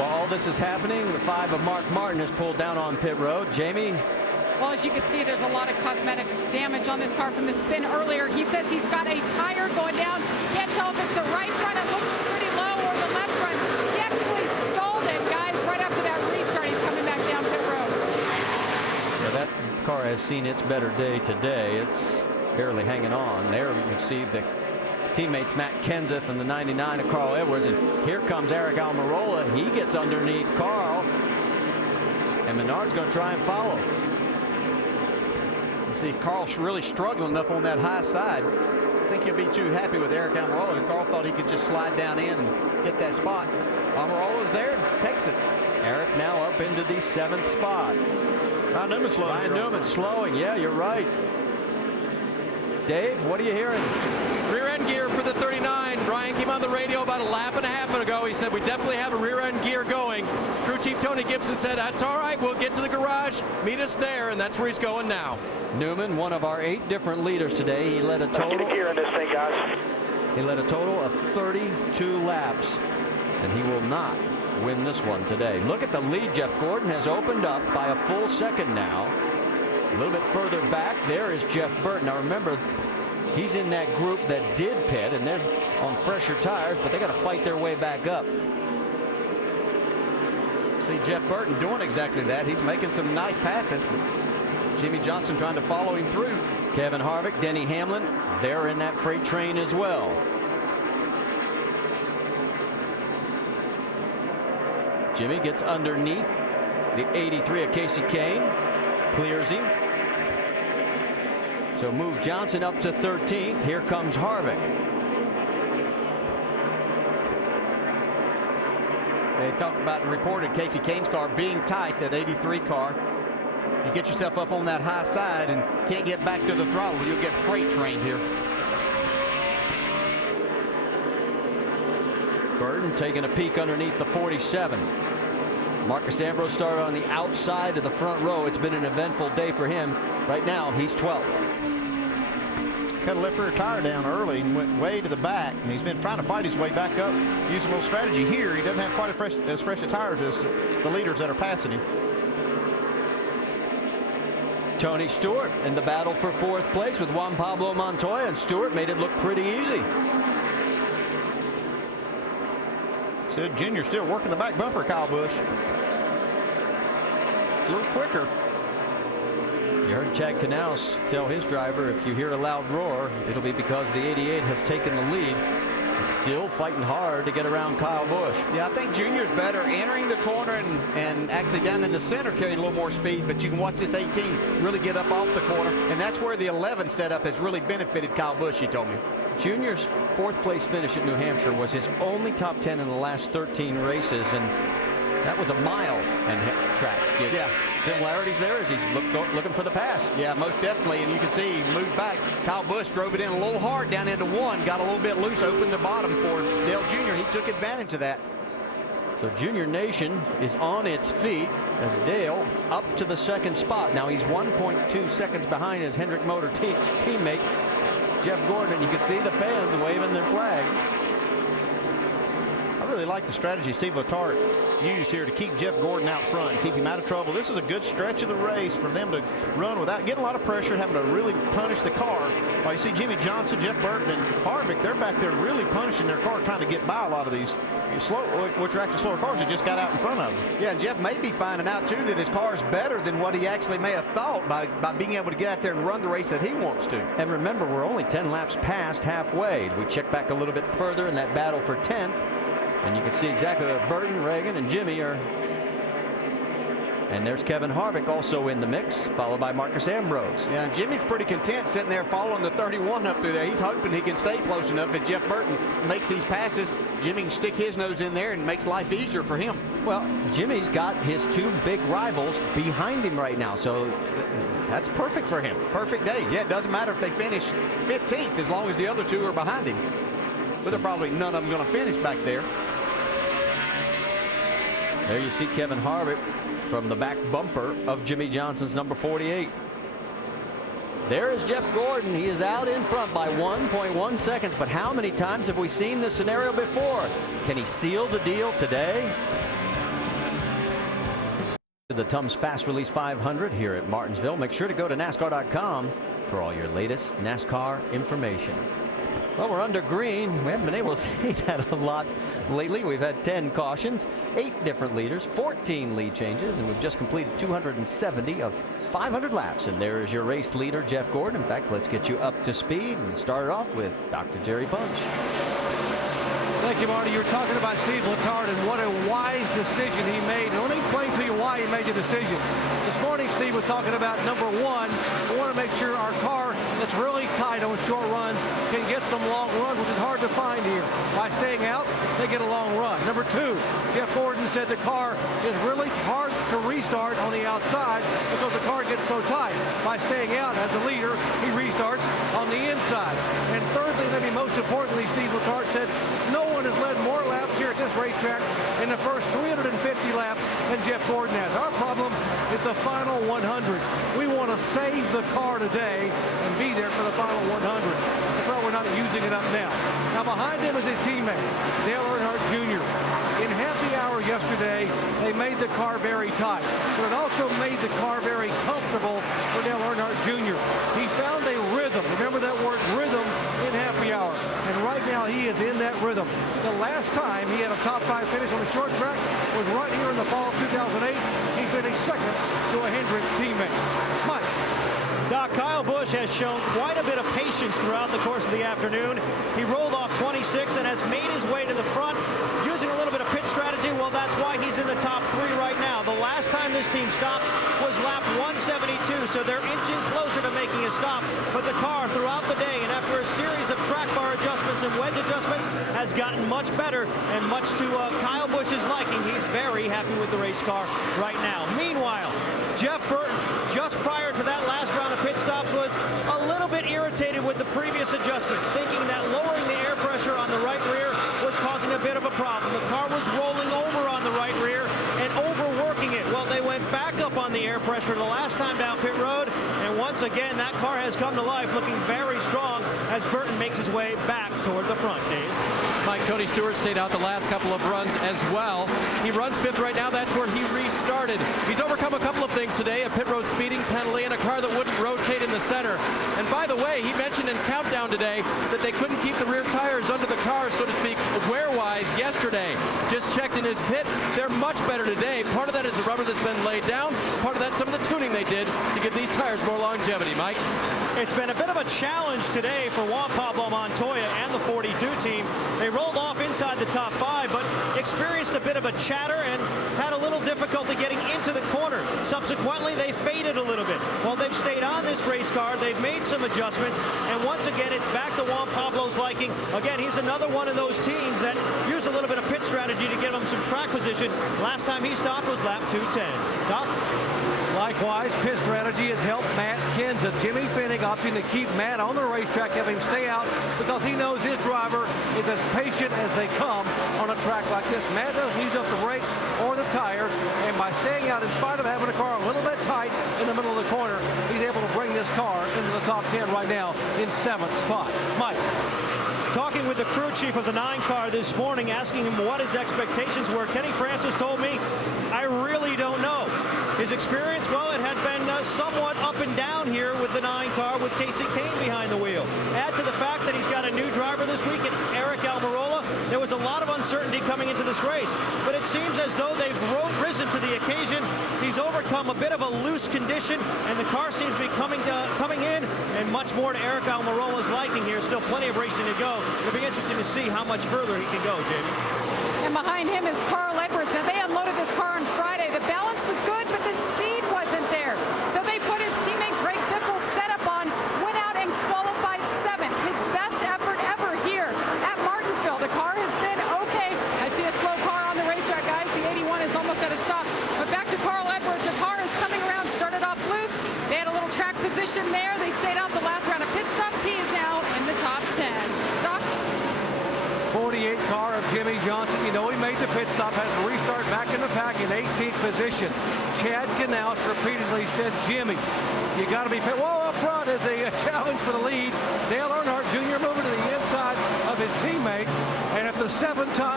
While all this is happening, the 5 of Mark Martin has pulled down on pit road. Jamie? Well, as you can see, there's a lot of cosmetic damage on this car from the spin earlier. He says he's got a tire going down. Can't tell if it's the right front, it looks pretty low, or the left front. He actually stalled it, guys, right after that restart. He's coming back down pit road. Yeah, that car has seen its better day today. It's barely hanging on. There you can see the teammates Matt Kenseth and the 99 of Carl Edwards. And here comes Eric Almirola. He gets underneath Carl. And Menard's going to try and follow. You see Carl's really struggling up on that high side. I think he'll be too happy with Eric Almirola. Carl thought he could just slide down in and get that spot. Almirola's there, takes it. Eric now up into the 7th spot. Ryan Newman slowing. Ryan Newman slowing. Yeah, you're right. Dave, what are you hearing? Rear end gear for the 39. Ryan came on the radio about a lap and a half ago. He said we definitely have a rear end gear going. Crew chief Tony Gibson said that's all right. We'll get to the garage. Meet us there, and that's where he's going now. Newman, one of our 8 different leaders today. He led a total. Get a gear in this thing, guys. He led a total of 32 laps, and he will not win this one today. Look at the lead. Jeff Gordon has opened up by a full second now. A little bit further back, there is Jeff Burton. Now remember, he's in that group that did pit, and they're on fresher tires, but they got to fight their way back up. See Jeff Burton doing exactly that. He's making some nice passes, but Jimmy Johnson trying to follow him through. Kevin Harvick, Denny Hamlin, they're in that freight train as well. Jimmy gets underneath the 83 of Casey Kane, clears him. So move Johnson up to 13th. Here comes Harvick. They talked about and reported Casey Kane's car being tight, that 83 car. You get yourself up on that high side and can't get back to the throttle, you'll get freight trained here. Burton taking a peek underneath the 47. Marcus Ambrose started on the outside of the front row. It's been an eventful day for him. Right now, he's 12th. Cut a left rear tire down early and went way to the back, and he's been trying to fight his way back up. Using a little strategy here. He doesn't have quite as fresh a tires as the leaders that are passing him. Tony Stewart in the battle for 4th place with Juan Pablo Montoya, and Stewart made it look pretty easy. Sid Jr. still working the back bumper, Kyle Busch. It's a little quicker. You heard Chad Knaus tell his driver, if you hear a loud roar, it'll be because the 88 has taken the lead. He's still fighting hard to get around Kyle Busch. Yeah, I think Junior's better entering the corner and actually down in the center carrying a little more speed, but you can watch this 18 really get up off the corner, and that's where the 11 setup has really benefited Kyle Busch, he told me. Junior's 4th place finish at New Hampshire was his only top 10 in the last 13 races, and that was a mile and track. Yeah. Similarities there as he's looking for the pass. Yeah, most definitely, and you can see he moved back. Kyle Busch drove it in a little hard down into 1, got a little bit loose, opened the bottom for Dale Jr. He took advantage of that. So Junior Nation is on its feet as Dale up to the 2nd spot. Now he's 1.2 seconds behind his Hendrick Motor teammate Jeff Gordon. You can see the fans waving their flags. I really like the strategy Steve Letarte used here to keep Jeff Gordon out front and keep him out of trouble. This is a good stretch of the race for them to run without getting a lot of pressure, having to really punish the car. While you see Jimmy Johnson, Jeff Burton, and Harvick, they're back there really punishing their car, trying to get by a lot of these slow, which are actually slower cars that just got out in front of them. Yeah, and Jeff may be finding out too that his car is better than what he actually may have thought by being able to get out there and run the race that he wants to. And remember, we're only 10 laps past halfway. We check back a little bit further in that battle for 10th. And you can see exactly where Burton, Reagan, and Jimmy are. And there's Kevin Harvick also in the mix, followed by Marcus Ambrose. Yeah, and Jimmy's pretty content sitting there following the 31 up through there. He's hoping he can stay close enough. If Jeff Burton makes these passes, Jimmy can stick his nose in there and makes life easier for him. Well, Jimmy's got his 2 big rivals behind him right now, so that's perfect for him. Perfect day. Yeah, it doesn't matter if they finish 15th as long as the other 2 are behind him. But they're probably none of them going to finish back there. There you see Kevin Harvick from the back bumper of Jimmy Johnson's number 48. There is Jeff Gordon. He is out in front by 1.1 seconds. But how many times have we seen this scenario before? Can he seal the deal today? The Tums Fast Release 500 here at Martinsville. Make sure to go to NASCAR.com for all your latest NASCAR information. Well, we're under green. We haven't been able to say that a lot lately. We've had 10 cautions, 8 different leaders, 14 lead changes, and we've just completed 270 of 500 laps. And there is your race leader, Jeff Gordon. In fact, let's get you up to speed and start it off with Dr. Jerry Punch. Thank you, Marty. You were talking about Steve Letarte and what a wise decision he made. And let me explain to you why he made the decision. This morning, Steve was talking about number one, we want to make sure our car that's really tight on short runs can get some long runs, which is hard to find here. By staying out, they get a long run. Number two, Jeff Gordon said the car is really hard to restart on the outside because the car gets so tight. By staying out as a leader, he restarts on the inside. And thirdly, maybe most importantly, Steve Letarte said no one has led more laps here at this racetrack in the first 350 laps than Jeff Gordon has. Our problem is the final 100. We want to save the car today and be there for the final 100. That's why we're not using it up now. Now behind him is his teammate, Dale Earnhardt Jr. In happy hour yesterday, they made the car very tight, but it also made the car very comfortable for Dale Earnhardt Jr. He found a rhythm. Remember that word rhythm in happy hour. And right now he is in that rhythm. The last time he had a top 5 finish on the short track was right here in the fall of 2008. He finished second to a Hendrick teammate. Mike. Doc, Kyle Busch has shown quite a bit of patience throughout the course of the afternoon. He rolled off 26 and has made his way to the front using a little bit of pit strategy. Well, that's why he's in the top 3 right now. The last time this team stopped was lap 172, so they're inching closer to making a stop. But the car throughout the day and after a series of track bar adjustments and wedge adjustments has gotten much better and much to Kyle Busch's liking. He's very happy with the race car right now. Meanwhile, Jeff Burton, just prior to that last round of pit stops, was a little bit irritated with the previous adjustment, thinking that lowering the air pressure on the right rear was causing a bit of a problem. The car was rolling over on the right rear and overworking it. Well, they went back up on the air pressure the last time down pit road, and once again, that car has come to life, looking very strong as Burton makes his way back toward the front, Dave. Mike, Tony Stewart stayed out the last couple of runs as well. He runs 5th right now. That's where he restarted. He's overcome a couple of things today, a pit road speeding penalty and a car that wouldn't rotate in the center. And by the way, he mentioned in Countdown today that they couldn't keep the rear tires under the car, so to speak, wear-wise yesterday. Just checked in his pit. They're much better today. Part of that is the rubber that's been laid down. Part of that's some of the tuning they did to give these tires more longevity. Mike? It's been a bit of a challenge today for Juan Pablo Montoya and the 42 team. They rolled off inside the top 5, but experienced a bit of a chatter and had a little difficulty getting into the corner. Subsequently, they faded a little bit. Well, they've stayed on this race car. They've made some adjustments, and once again, it's back to Juan Pablo's liking. Again, he's another one of those teams that used a little bit of pit strategy to give him some track position. Last time he stopped was lap 210. Doc? Likewise, pit strategy has helped Matt Kenseth. Jimmy Finnick opting to keep Matt on the racetrack, have him stay out because he knows his driver is as patient as they come on a track like this. Matt doesn't use up the brakes or the tires, and by staying out, in spite of having a car a little bit tight in the middle of the corner, he's able to bring this car into the top 10 right now in 7th spot. Mike. Talking with the crew chief of the 9 car this morning, asking him what his expectations were, Kenny Francis told me, I really don't know. His experience, well, it had been somewhat up and down here with the 9 car with Casey Kane behind the wheel. Add to the fact that he's got a new driver this week in Eric Almirola. There was a lot of uncertainty coming into this race, but it seems as though they've risen to the occasion. He's overcome a bit of a loose condition, and the car seems to be coming in, and much more to Eric Almirola's liking here. Still plenty of racing to go. It'll be interesting to see how much further he can go, Jamie. And behind him is Carl Edwards. Now, they unloaded this car on Friday. The balance was good, but the speed wasn't there. So they put his teammate Greg Biffle's setup on, went out and qualified 7th. His best effort ever here at Martinsville. The car has been okay. I see a slow car on the racetrack, guys. The 81 is almost at a stop. But back to Carl Edwards. The car is coming around, started off loose. They had a little track position there. They stayed out the last round of pit stops. He is now in the top 10. Doc? 48 car of Jimmy Johnson. You know, he made the pit stop, had to restart back in the pack in 18th position. Chad Knaus repeatedly said, Jimmy, you got to be fit. Well, up front is a challenge for the lead. Dale Earnhardt Jr. moving to the inside of his teammate. And if the 7-time